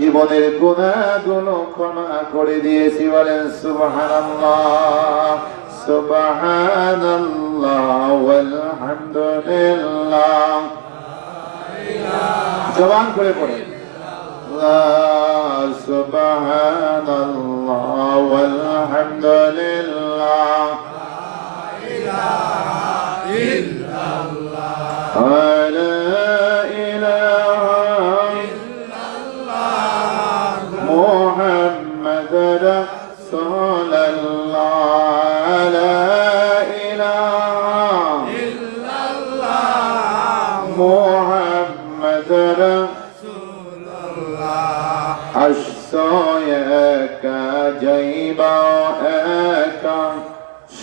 জীবনের গুনাহগুলো ক্ষমা করে দিয়েছি। বলেন সুবহানাল্লাহ, সুবহানাল্লাহ ওয়ালহামদুলিল্লাহ। জবান করে পড়েন সুবহানাল্লাহ ওয়ালহামদুলিল্লাহ।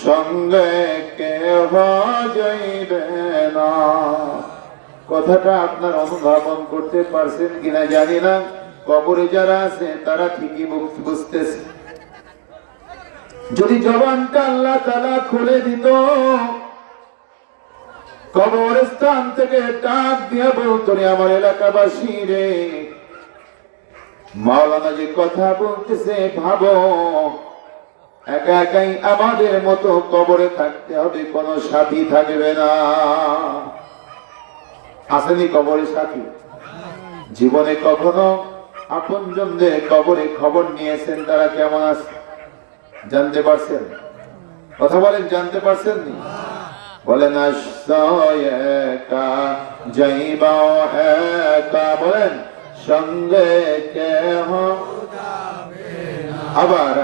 সঙ্গে কেহ যাইবে না। কথাটা আপনার অনুধাবন করতে পারছেন কিনা জানি না। কবরে যারা আছে তারা ঠিকই বুঝতেছে। যদি জবানটা আল্লাহ তাআলা খুলে দিত, কবরস্থান থেকে ডাক দিয়া বলতো, রে আমার এলাকাবাসী রে, মাওলানা যে কথা বলতেছে ভাবো, একা একাই আমাদের মতো কবরে থাকতে হবে, কোনো সাথী থাকবে না। আসেনি কবরে সাথী? জীবনে কখনো আপনজনদের কবরে খবর নিয়েছেন তারা কেমন আছে? জানতে পারছেন? কথা বলেন, জানতে পারছেন নি? বলেন একা যাইবা একা, বলেন সঙ্গে কেহ। আবার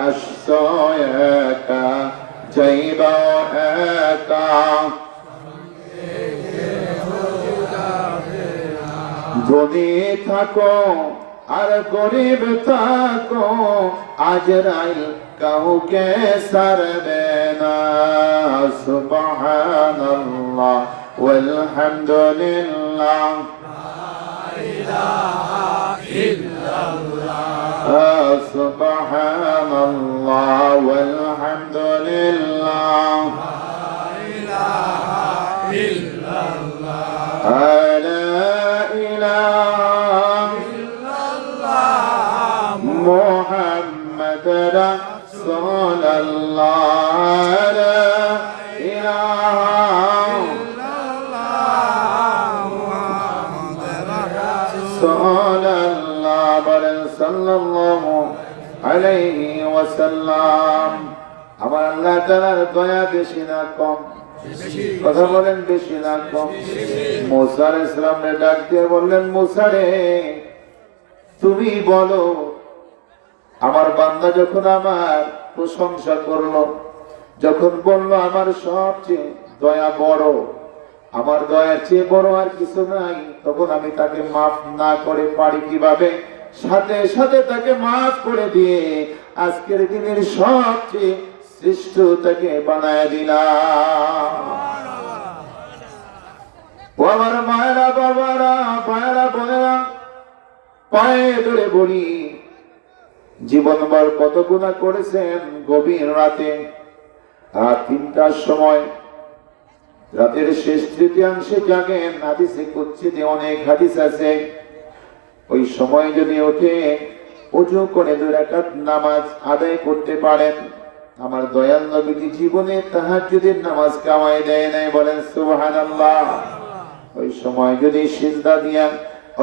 একা যাইবা একা, ধনী থাকো আর গরিব থাকো, আজরাইল কাউকে ছাড়বে না। সুবহানাল্লাহ ওয়ালহামদুলিল্লাহ, সুবহানাল্লাহ ওয়ালহামদুলিল্লাহ, মুহাম্মদ রাসূলুল্লাহ, লা ইলাহা সাল্লাল্লাহ, বলেন সাল্লাল্লাহু আলাইহি ওয়াসাল্লাম। আমার আল্লাহ তাআলার দয়া বেশি না কম? কথা বলেন, বেশি না কম? মুসা আলাইহিস সালামকে ডাক দিয়ে বললেন, মুসা রে, তুমি বলো, আমার বান্দা যখন আমার প্রশংসা করলো, যখন বললো আমার সবচেয়ে দয়া বড়, আমার দয়ার চেয়ে বড় আর কিছু নাই, তখন আমি তাকে মাফ না করে পারি কিভাবে? সাথে সাথে তাকে মাফ করে দিয়ে আজকের দিনের সবচেয়ে শ্রেষ্ঠ তাকে বানায় দিলাম। ও আমার মায়েরা, বাবারা, ভাইয়েরা, বোনেরা, পায়ে ধরে বলি, জীবনভর কত গুনাহ করেছেন। গভীর রাতে আর 3টার সময়, রাতের শেষ তৃতীয়াংশে জাগেন। হাদিসে কুদসিতে অনেক হাদিস আছে। ওই সময় যদি উঠে ওযু করে 2 রাকাত নামাজ আদায় করতে পারেন, আমার দয়াল নবীজি জীবনে তাহাজ্জুদের নামাজ কামাই দেয় নাই। বলেন সুবহানাল্লাহ। ওই সময় যদি সিজদা দিয়া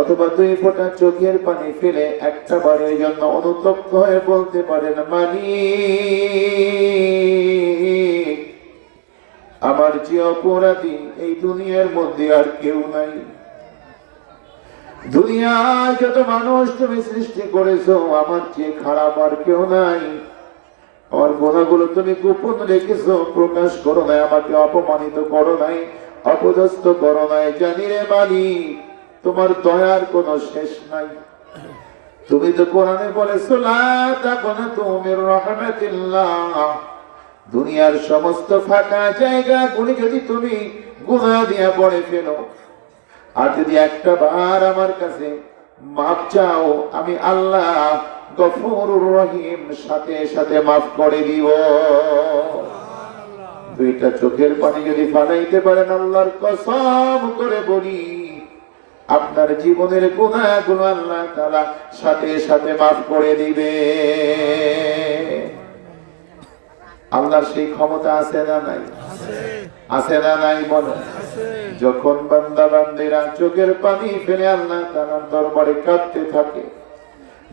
অথবা 2 ফোঁটা চোখের পানি ফেলে একটা বারের জন্য অনুতপ্ত হয়ে বলতে পারেন, মালিক, আমার যে অপরাধী এই দুনিয়ার মধ্যে আর কেউ নাই। দুনিয়ায় যত মানুষ তুমি সৃষ্টি করেছো, আমার চেয়ে খারাপ আর কেউ নাই। আমার গুনাহগুলো তুমি গোপন রেখেছো, প্রকাশ করো নাই, আমাকে অপমানিত করো নাই, অপদস্থ করো নাই। জানি রে মালিক, তোমার দয়ার কোনো শেষ নাই। তুমি তো কোরআনে বলেছো, লা তাকনাতু মির রাহমাতিল্লাহ, দুনিয়ার সমস্ত ফাঁকা জায়গাগুলি যদি তুমি গুনাহ দিয়ে ভরে ফেলো, আর যদি একটা বার আমার কাছে মাফ চাও, আমি আল্লাহ গফুরুর রহিম সাথে সাথে মাফ করে দিব। 2টা চোখের পানি যদি ফালাইতে পারেন, আল্লাহর কসম করে বলি, আপনার জীবনের গুনাহগুলো আল্লাহ তাআলা সাথে সাথে মাফ করে দিবে। আল্লাহর সেই ক্ষমতা আছে না নাই? আছে না নাই বলো? যখন বান্দা বান্দিরা চোখের পানি ফেলে আল্লাহ তাআলার দরবারে কাঁদতে থাকে,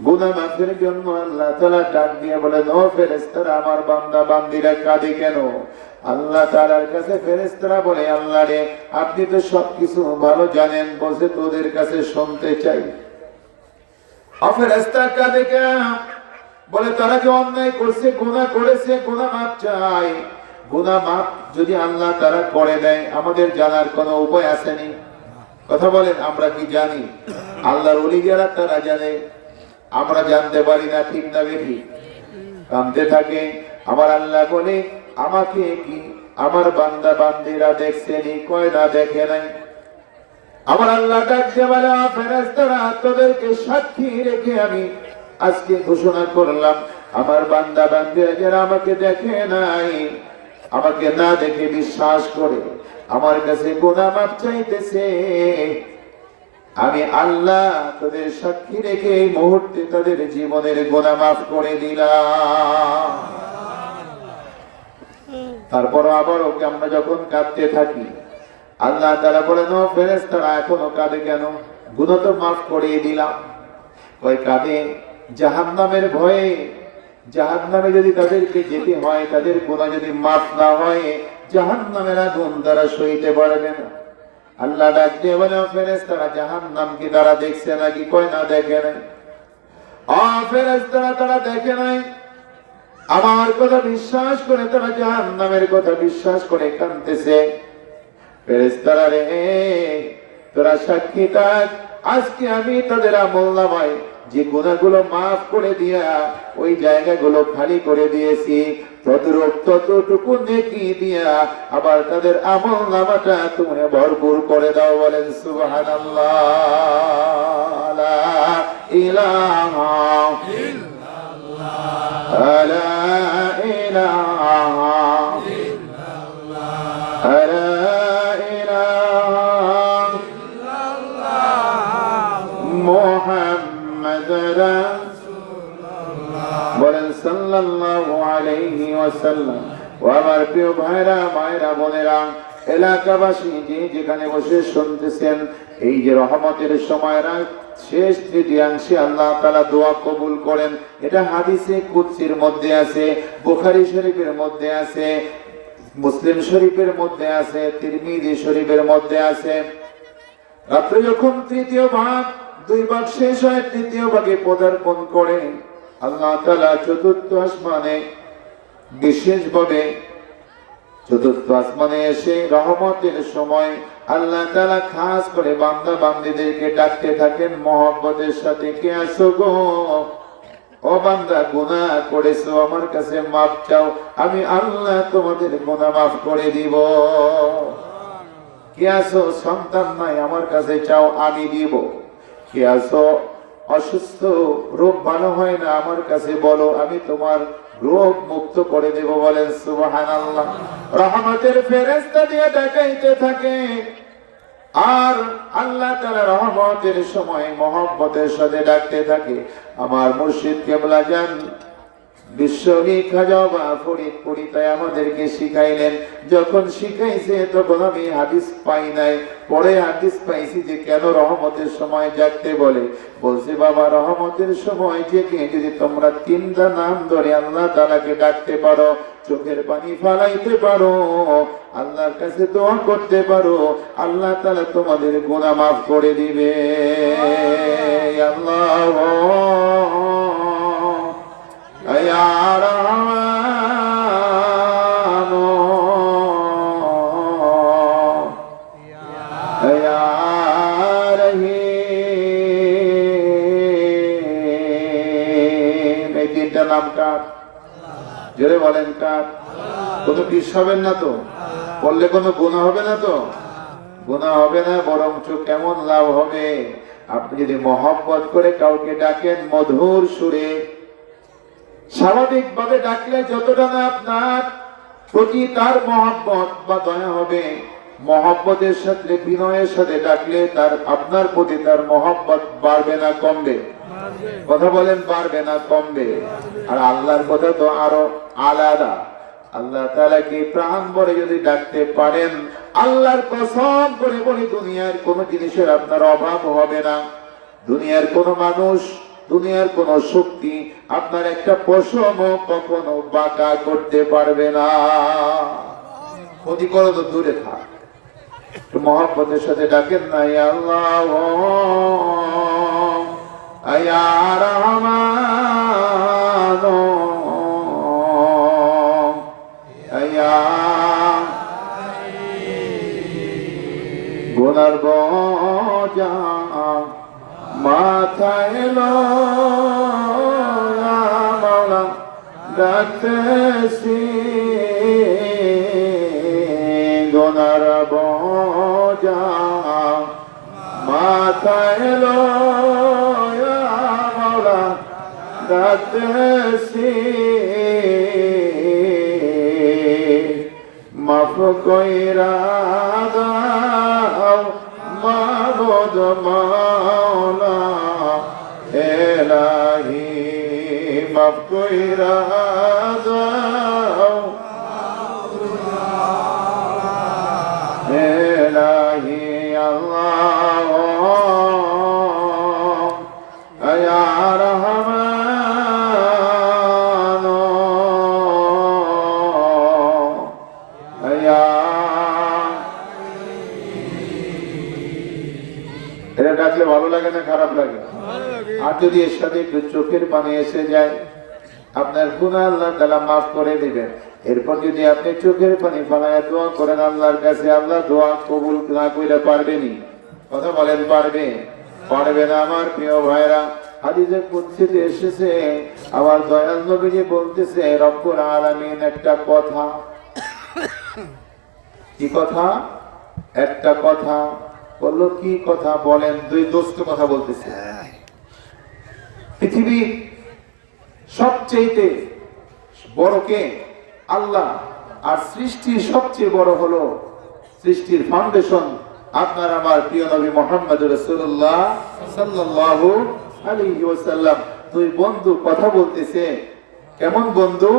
গুনাহ মাফের জন্য আল্লাহ তাআলা ডাক দিয়ে বলেন, ও ফেরেশতারা, আমার বান্দা বান্দিরা কাঁদে কেন? আল্লাহ তাআলার কাছে ফেরেশতারা বলে, আল্লাহ রে, আপনি তো সবকিছু ভালো জানেন, বসে তোদের কাছে শুনতে চাই। ফেরেশতা কাঁদে কেন? বলে তারা যে অন্যায় করছে, গুনাহ করেছে, গুনাহ মাফ চাই। গুনাহ মাফ যদি আল্লাহ তাআলা করে দেয়, আমাদের জানার কোনো উপায় আসেনি? কথা বলেন, আমরা কি জানি? আল্লাহর ওলিরা তারা জানে, আমরা জানতে পারি না, ঠিক না বেশি? কাঁদতে থাকে। আমার আল্লাহ বলে, আমাকে কি আমার বান্দা বান্দিরা দেখছেনি? কয় না, দেখে নাই। আমার আল্লাহ ডাক দিয়ে বলে, ফেরেশতারা, তোদেরকে সাক্ষী রেখে আমি আজকে ঘোষণা করলাম, আমার বান্দা বান্দিরা যারা আমাকে দেখে নাই, আমাকে না দেখে বিশ্বাস করে আমার কাছে গুনাহ মাফ চাইতেছে, আমি আল্লাহ তোদের সাক্ষী রেখে এই মুহূর্তে তাদের জীবনের গুনাহ মাফ করে দিলাম। তারপর আবার ওকে আমরা যখন কাঁদতে থাকি, আল্লাহ তাআলা বলেন, ও ফেরেশতারা, এখনো কাঁদে কেন? গুনাহ তো মাফ করে দিলাম। কয় কাঁদে জাহান্নামের ভয়ে। জাহান্নামে যদি তাদেরকে যেতে হয়, তাদের গুনাহ যদি মাফ না হয়, জাহান্নামের আগুন তারা সইতে পারবে না। আল্লাহ ডাক দিয়ে বলে, ফেরেশতারা, জাহান্নাম কি তারা দেখছে নাকি? কয় না, দেখে নাই। ফেরেশতারা, তারা দেখে নাই। আমার কথা বিশ্বাস করে তারা জাহান্নামের কথা বিশ্বাস করে কাঁদতেছে। ফেরেশতারা রে, তোরা সাক্ষী থাক, আজকে আমি তাদের আমলনামায় যে গুনাহগুলো মাফ করে দিয়া ওই জায়গাগুলো খালি করে দিয়েছি, ততটুকু নেকি দিয়া আবার তাদের আমলনামাটা তুমি ভরপুর করে দাও। বলেন সুবহানাল্লাহ, লা ইলাহা ইল্লাল্লাহ, লা ইলাহা ইল্লাল্লাহ, লা ইলাহা ইল্লাল্লাহ, মুহাম্মাদ রাসূলুল্লাহ। বলেন সাল্লাল্লাহু আলাইহি ওয়াসাল্লাম। ও আমার প্রিয় ভাইরা, মায়েরা, বোনেরা, এলাকাবাসী, যে যেখানে বসে শুনতেছেন, এই যে রহমতের সময়রা শেষ তৃতীয়াংশে আল্লাহ তাআলা দোয়া কবুল করেন, এটা হাদিসে কুদসির মধ্যে আছে, বুখারী শরীফের মধ্যে আছে, মুসলিম শরীফের মধ্যে আছে, তিরমিজি শরীফের মধ্যে আছে। রাত্রে যখন তৃতীয় ভাগ, 2 ভাগ শেষ হয়, তৃতীয় ভাগে পদার্পণ করে আল্লাহ তাআলা চতুর্থ আসমানে বিশেষভাবে চতুর্থ আসমানে এসে রহমতের সময় আল্লাহ তাআলা খাস করে বান্দা বান্দীদেরকে ডাকতে থাকেন মহব্বতের সাথে, কে আসো গো? ও বান্দা, গুনাহ করেছো, আমার কাছে মাফ চাও, আমি আল্লাহ তোমাদের গুনাহ মাফ করে দিব। কে আসো সন্তান নাই, আমার কাছে চাও, আমি দিব। কে আসো অসুস্থ, রোগ ভালো হয় না, আমার কাছে বলো, আমি তোমার রোগ মুক্ত করে দেব। বলেন সুবহানাল্লাহ। রহমতের ফেরেশতা দিয়ে ডাকাইতে থাকে, আর আল্লাহ তাআলা রহমতের সময় মহব্বতের সাথে ডাকতে থাকে। আমার মুর্শিদ কেবলা জান বিশ্বনী খাজা বা ফরিদপুরি তাই আমাদেরকে শিখাইলেন। যখন শিখাইছে তখন আমি হাদিস পাই নাই, পরে হাদিস পাইছি যে কেন রহমতের সময় জাগতে বলে। বলছে, বাবা, রহমতের সময় জেগে যদি তোমরা 3টা নাম ধরে আল্লাহ তাআলাকে ডাকতে পারো, চোখের পানি ফালাইতে পারো, আল্লাহর কাছে দোয়া করতে পারো, আল্লাহ তাআলা তোমাদের গুনাহ মাফ করে দিবে। আল্লাহ ইয়া রহমান ইয়া রহিম, এই 3টা নাম কার? জোরে বলেন কার? কোনো বিষ হবেন না তো? বললে কোনো গুনাহ হবে না তো? গুনাহ হবে না, বরঞ্চ কেমন লাভ হবে? আপনি যদি মহব্বত করে কাউকে ডাকেন মধুর সুরে, স্বাভাবিক ভাবে ডাকলে যতটা না আপনার প্রতি তার মহব্বত বা দয়া হবে, মহব্বতের সাথে বিনয়ের সাথে ডাকলে তার আপনার প্রতি তার মহব্বত বাড়বে না কমবে? কথা বলেন, বাড়বে না কমবে? আর আল্লাহর কথা তো আরো আলাদা। আল্লাহ তাআলাকে প্রাণ ভরে যদি ডাকতে পারেন, আল্লাহর কসম করে বলি দুনিয়ার কোনো জিনিসের আপনার অভাব হবে না। দুনিয়ার কোনো মানুষ, দুনিয়ার কোনো শক্তি আপনার একটা পশমও কখনো বাঁকা করতে পারবে না। ক্ষতি করো তো দূরে থাক, একটু মহব্বতের সাথে ডাকেন না, ইয়া আল্লাহ, ইয়া রহমান, ইয়া গুনার বোঝা মাথায় লয়া মাওলা ডাকতেছি, গুনার বোঝা মাথায় লয়া মাওলা ডাকতেছি, মাফ কইরা দাও মাবুদ মাওলা এলাহি, মাফ কইরা দাও এলাহি, আল্লাহ ইয়া রহমান, ইয়া। এটা ডাকলে ভালো লাগে না খারাপ লাগে? আর যদি এর সাথে একটু চোখের পানি এসে যায়, আপনার গুনাহ আল্লাহ তাআলা মাফ করে দিবেন। এরপর যদি আপনি চোখের পানি ফেলায় দোয়া করেন আল্লাহর কাছে, আল্লাহ দোয়া কবুল না কইরা পারবেনি? কথা বলেন, পারবে? পারবে না আমার প্রিয় ভাইরা। হাদিসে কুদসিতে এসেছে, আমার দয়াল নবীজি বলতেছে, রব্বুল আলামিন একটা কথা, কি কথা? একটা কথা বললো। কি কথা বলেন? দুই দোস্ত কথা বলতেছে। পৃথিবীর সবচেয়ে বড় কে? আল্লাহ। আর সৃষ্টির সবচেয়ে বড় হলো, সৃষ্টির ফাউন্ডেশন আপনার আমার প্রিয় নবী মুহাম্মদ রাসূলুল্লাহ সাল্লাল্লাহু আলাইহি ওয়াসাল্লাম। দুই বন্ধু কথা বলতেছে। কেমন বন্ধু?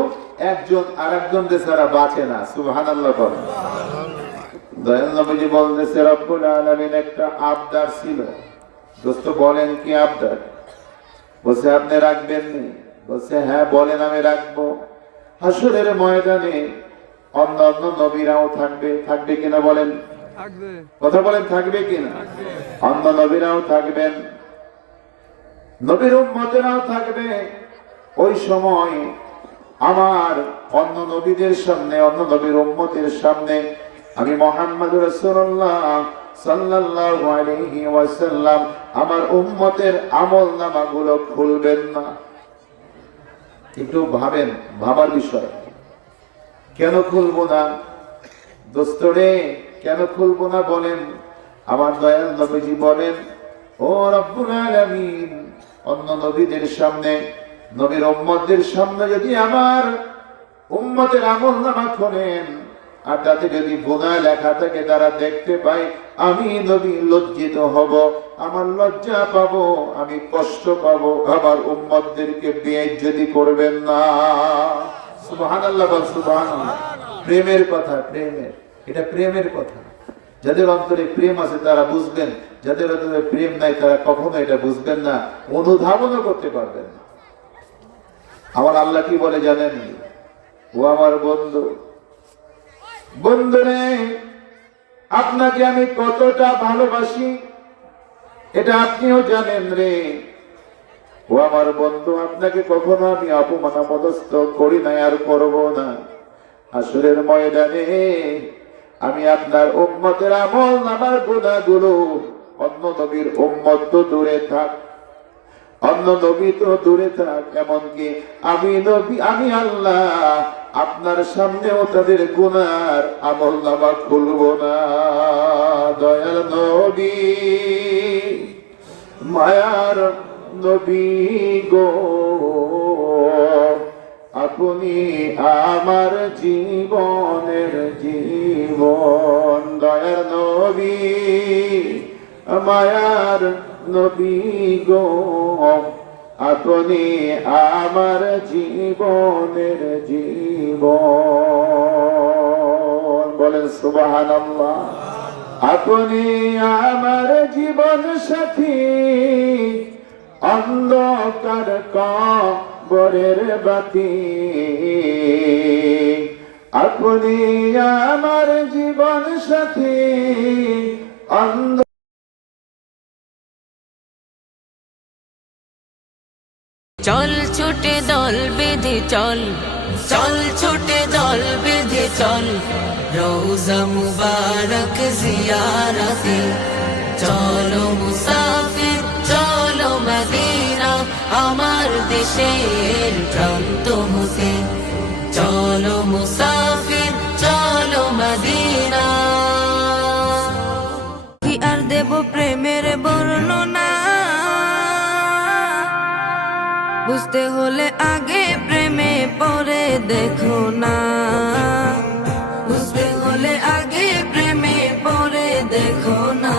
একজন আরেকজনকে ছাড়া বাঁচে না। সুবহানাল্লাহ বলেন। দয়াল নবীজি বলতেছে, রব্বুল আলামিন একটা আবদার ছিল। দোস্ত বলেন, কি আবদার? বলছে, আপনি রাখবেন নি? বলছে, হ্যাঁ বলেন, আমি রাখবো। হাসরের ময়দানে অন্য অন্য নবীরাও থাকবে, থাকবে কিনা বলেন? কথা বলেন, থাকবে কিনা? অন্য নবীরাও থাকবেন, নবীর উম্মতেরাও থাকবে। ওই সময় আমার অন্য নবীদের সামনে, অন্য নবীর উম্মতের সামনে আমি মুহাম্মদ রাসূলুল্লাহ সাল্লাল্লাহু আলাইহি ওয়াসাল্লাম আমার উম্মতের আমলনামাগুলো খুলবেন না। একটু ভাবেন, ভাবার বিষয়। কেন খুলবো না দোস্তরে? কেন খুলবো না বলেন? আমার দয়াল নবীজি বলেন, ও রব্বুল আলামিন, অন্য নবীদের সামনে, নবীর উম্মতদের সামনে যদি আমার উম্মতের আমলনামা খোলেন আর তাতে যদি গুনাহ লেখা থাকে, তারা দেখতে পায়, আমি নবী লজ্জিত হব, আমার লজ্জা পাবো, আমি কষ্ট পাবো। আমার উম্মতদেরকে বেইজ্জতি করবেন না। সুবহানাল্লাহ বল, সুবহানাল্লাহ। প্রেমের কথা, প্রেমের, এটা প্রেমের কথা। যাদের অন্তরে প্রেম আছে তারা বুঝবেন, যাদের অন্তরে প্রেম নাই তারা কখনো এটা বুঝবেন না, অনুধাবনও করতে পারবেন না। আমার আল্লাহ কি বলে জানেন? ও আমার বন্ধু, বন্ধুরে, আপনাকে আমি কতটা ভালোবাসি এটা আপনিও জানেন রে। ও আমার বন্ধু, আপনাকে কখনো আমি অপমান অপদস্থ করি নাই, আর করব না। হাসরের ময়দানে আমি আপনার উম্মতের আমলনামার গুনাহগুলো, অন্য নবীর উম্মত তো দূরে থাক, অন্য নবী তো দূরে থাক, এমনকি আমি নবী, আমি আল্লাহ আপনার সামনেও তাদের গুনার আমলনামা খুলব না। দয়াল নবী, মায়ার নবী গো, আপনি আমার জীবনের জীবন। দয়াল মায়ার নবী গো আপনি আমার জীবনের জীবন। বলেন সুবহানাল্লাহ। আপনি আমার জীবন সাথী, অন্ধকার কবরের বাতি। আপনি আমার জীবন সাথী, অন্ধ চল ছুটে দল বেঁধে চল, চল ছুটে দল বেঁধে চল, রওজা মুবারক জিয়ারতে। চলো মুসাফির চলো মদিনা, আমার দেশের প্রান্ত হতে। চলো মুসাফির চলো মদিনা। কি আর দেব প্রেমের বর্ণনা, বুঝতে হলে আগে প্রেমে পড়ে দেখো না। বুঝতে হলে আগে প্রেমে পড়ে দেখো না।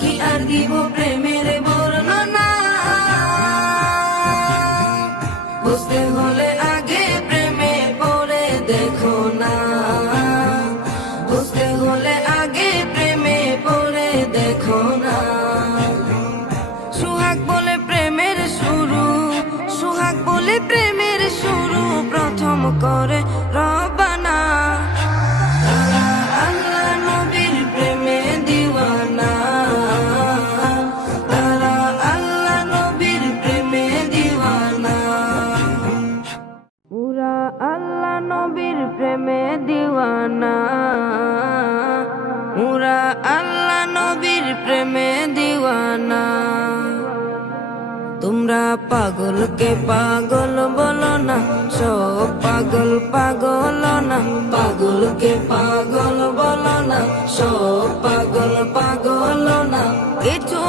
কি আর দিব প্রেমের বর্ণনা, বুঝতে হলে আগে প্রেমে পড়ে দেখো না। বুঝতে হলে আগে প্রেমে পড়ে দেখো না। সুহাগ বলে প্রেমের শুরু, সুহাগ বলে প্রেমের শুরু, প্রথম করে রবানা। তারা আল্লাহ নবীর প্রেমে দিওয়ানা, তারা আল্লাহ নবীর প্রেমে দিওয়ানা। পুরা আল্লাহ নবীর প্রেমে দিওয়ানা, পুরা আল্লাহ নবীর প্রেমে দিওয়ানা। তোমরা পাগলকে পাগল বলো না, সব পাগল পাগল না। পাগলকে পাগল বলো না, সব পাগল পাগল না। কিছু